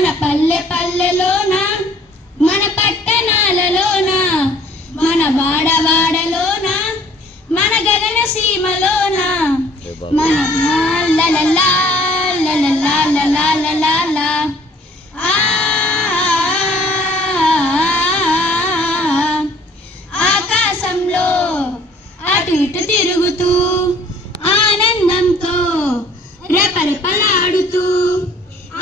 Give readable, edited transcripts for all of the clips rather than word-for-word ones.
మన పల్లె పల్లెలోన మన పట్టణాలలోన మన వాడవాడలోన మన గగన సీమలోన మన లలలా లలలా లలా లలా ఆకాశంలో అటు ఇటు తిరుగుతూ ఆనందంతో రెపరెపలాడుతూ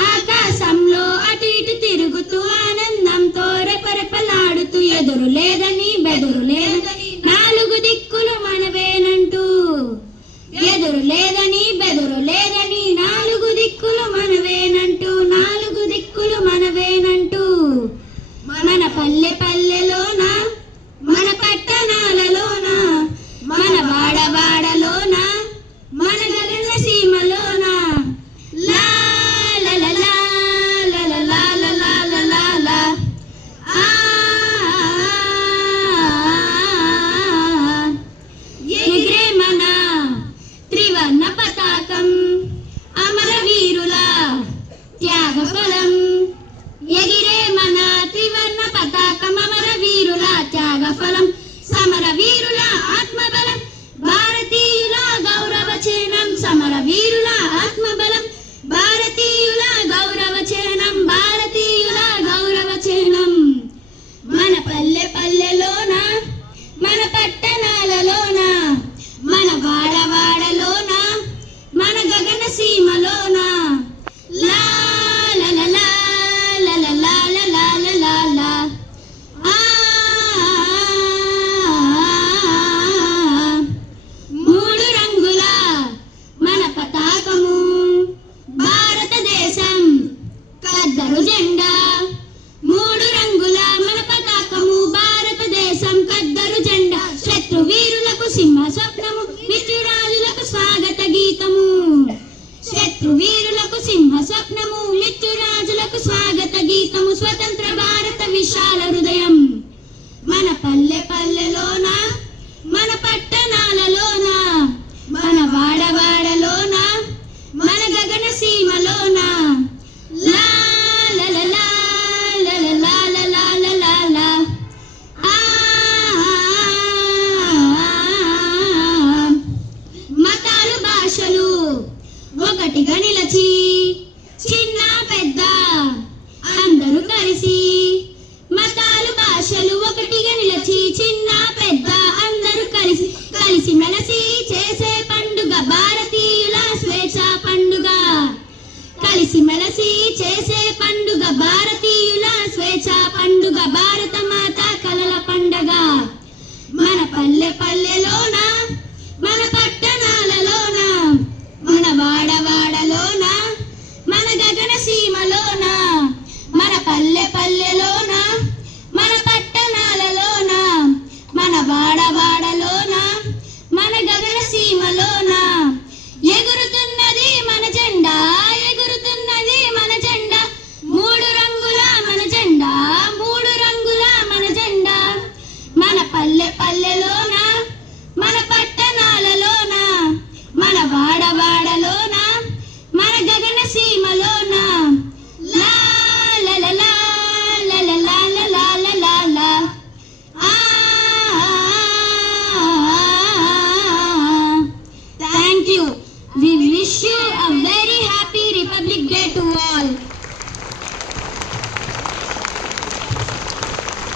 ఆకాశంలో అటు ఇటు తిరుగుతూ ఆనందంతో రెపరెపలాడుతూ ఎదురు లేదని బెదురు లేదని నాలుగు దిక్కులు మనవేనంటూ ఎదురు లేదని బెదురు లేదని నాలుగు దిక్కులు మనవేనంటూ నాలుగు దిక్కులు మనవేనంటూ మన పల్లె పల్లెలోన మన పట్టణాలలోన మన వాడవాడలోన మన గగన సీమలోన లా లలలా లలలా లలా లలా ఎగిరే మన త్రివర్ణ పతాకం అమరవీరుల త్యాగఫలం ఎగిరే మన త్రివర్ణ పతాకం అమరవీరుల త్యాగఫలం సమరవీరుల ఆత్మబలం భారతీయుల గౌరవ చిహ్నం సమరవీరుల ఆత్మబలం భారతీయుల గౌరవ చిహ్నం భారతీయుల గౌరవ చిహ్నం మన పల్లె పల్లెలోన మన పట్టణాలలోన మన వాడవాడలోన మన గగన సీమలోన లా లలలా లలలా లలా లలా మూడు రంగుల మన పతాకము భారతదేశం కద్దరు జెండా మూడు రంగుల మన పతాకము భారతదేశం కద్దరు జెండా శత్రు వీరులకు సింహ స్వప్నము మిత్రురాజులకు స్వాగత గీతము శత్రు వీరులకు సింహ స్వప్నము మిత్రురాజులకు స్వాగత గీతము స్వతంత్ర భారత విశాల హృదయం మన పల్లె పల్లెలోన